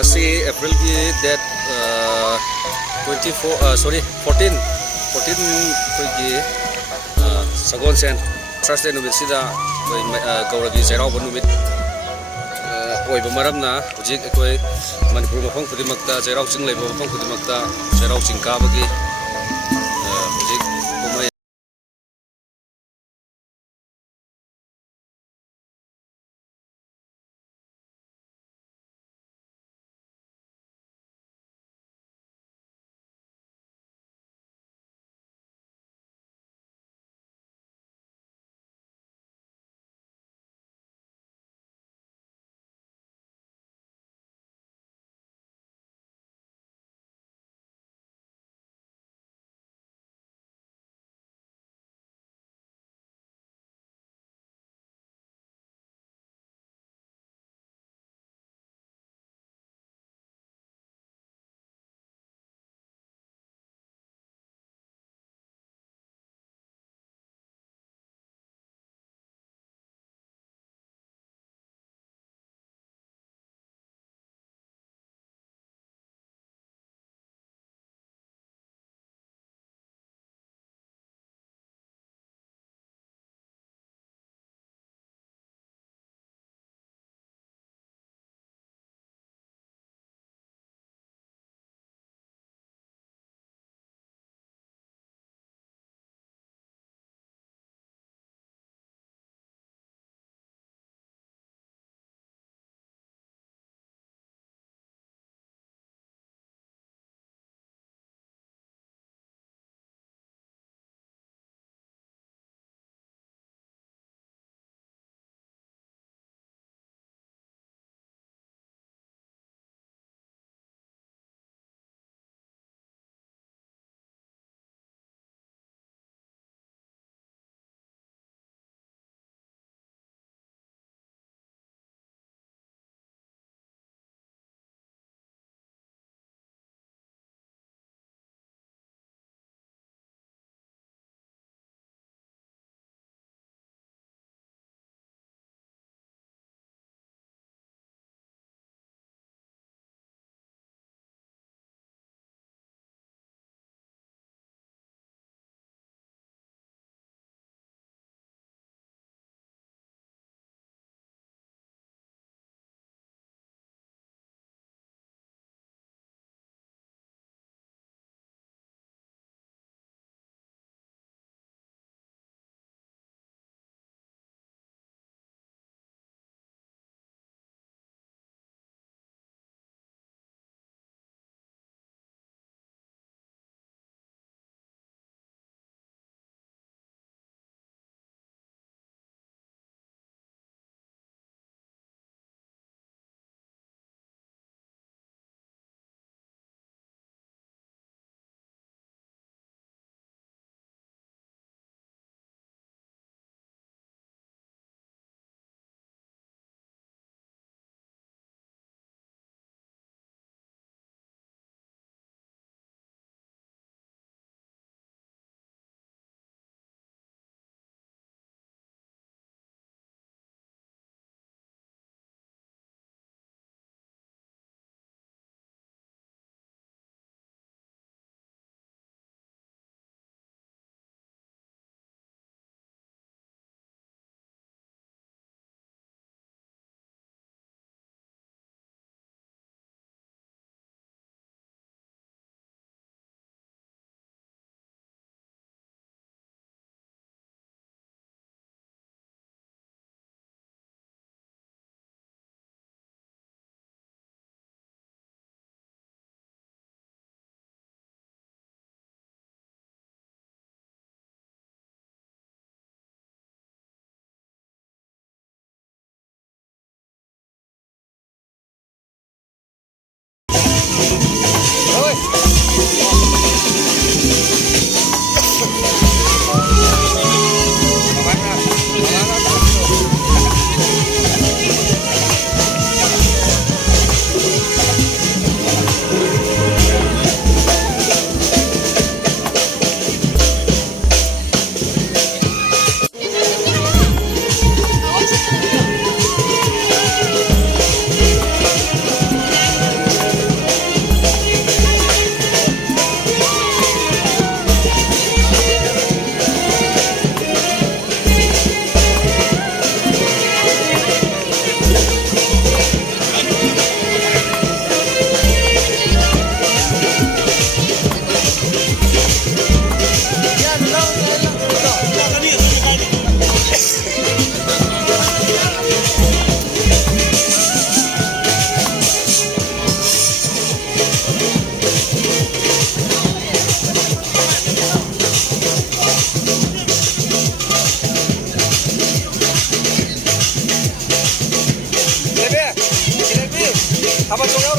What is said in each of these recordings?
ngasi April ki date 24 sorry 14 koi ki sagon sen Thursday numit sida koi gauragi jairau numit oi bamaramna hujik koi Manipur mafang pudimakta jairau ching leibo mafang pudimakta jairau ching ka bagi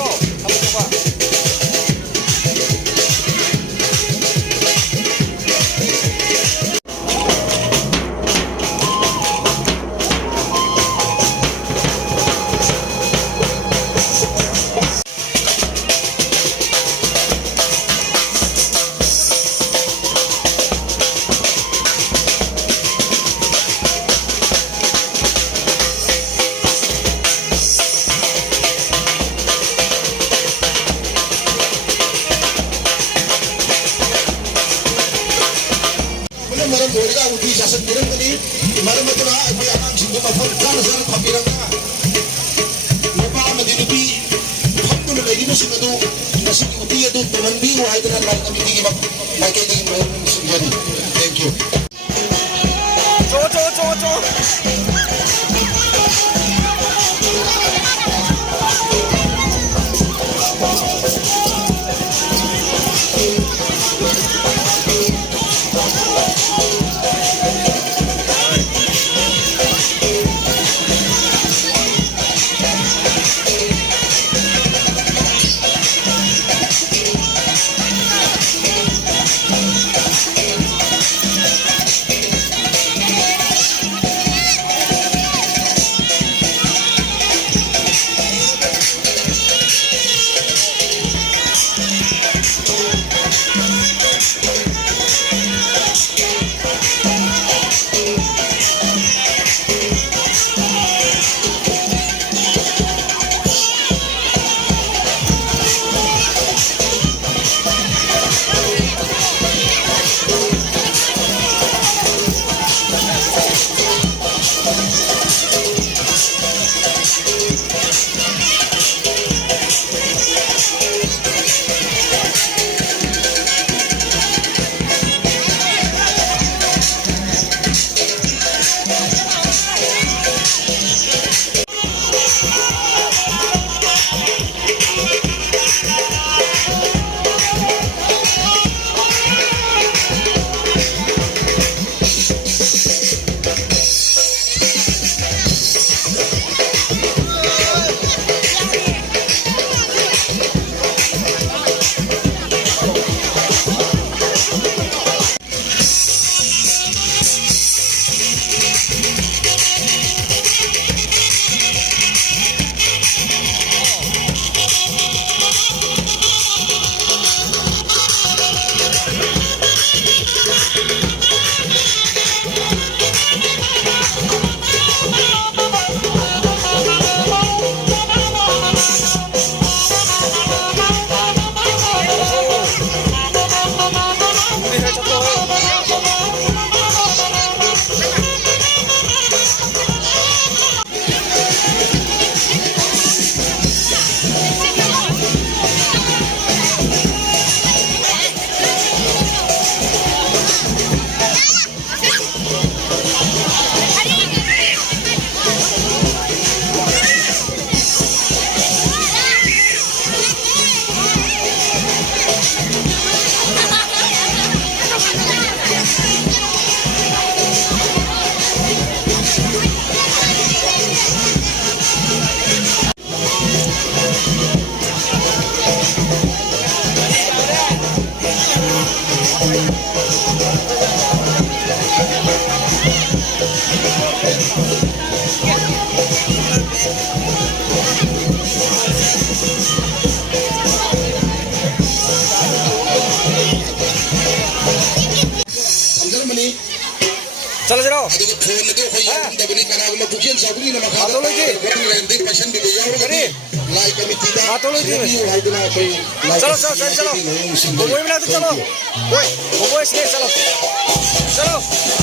ꯆꯠꯂꯣ ꯊꯝꯃꯨꯕ मरम लोरगा उठी शासन बिरंगनी मरम मतना अभी आराम सिंह muffle Khan sir फबिरंगा Mopa मदिनुपी फक्तुन लेगी मसिंग अदु मसिंग उठी अदु तुमंबी वाइदना लाइक कमिटी की माइके दी मरम थैंक यू चो चलो जरा अदुग फोन लगे होय दबनी कनागमा बुकेन साबुनी नमा खा तो लेके फोन रेंदे पैशन भी जाओ करी लाइक कमिटी दा तो लेके हाइदना कोई चलो वो भी ना तो चलो ओए वो इसलिए चलो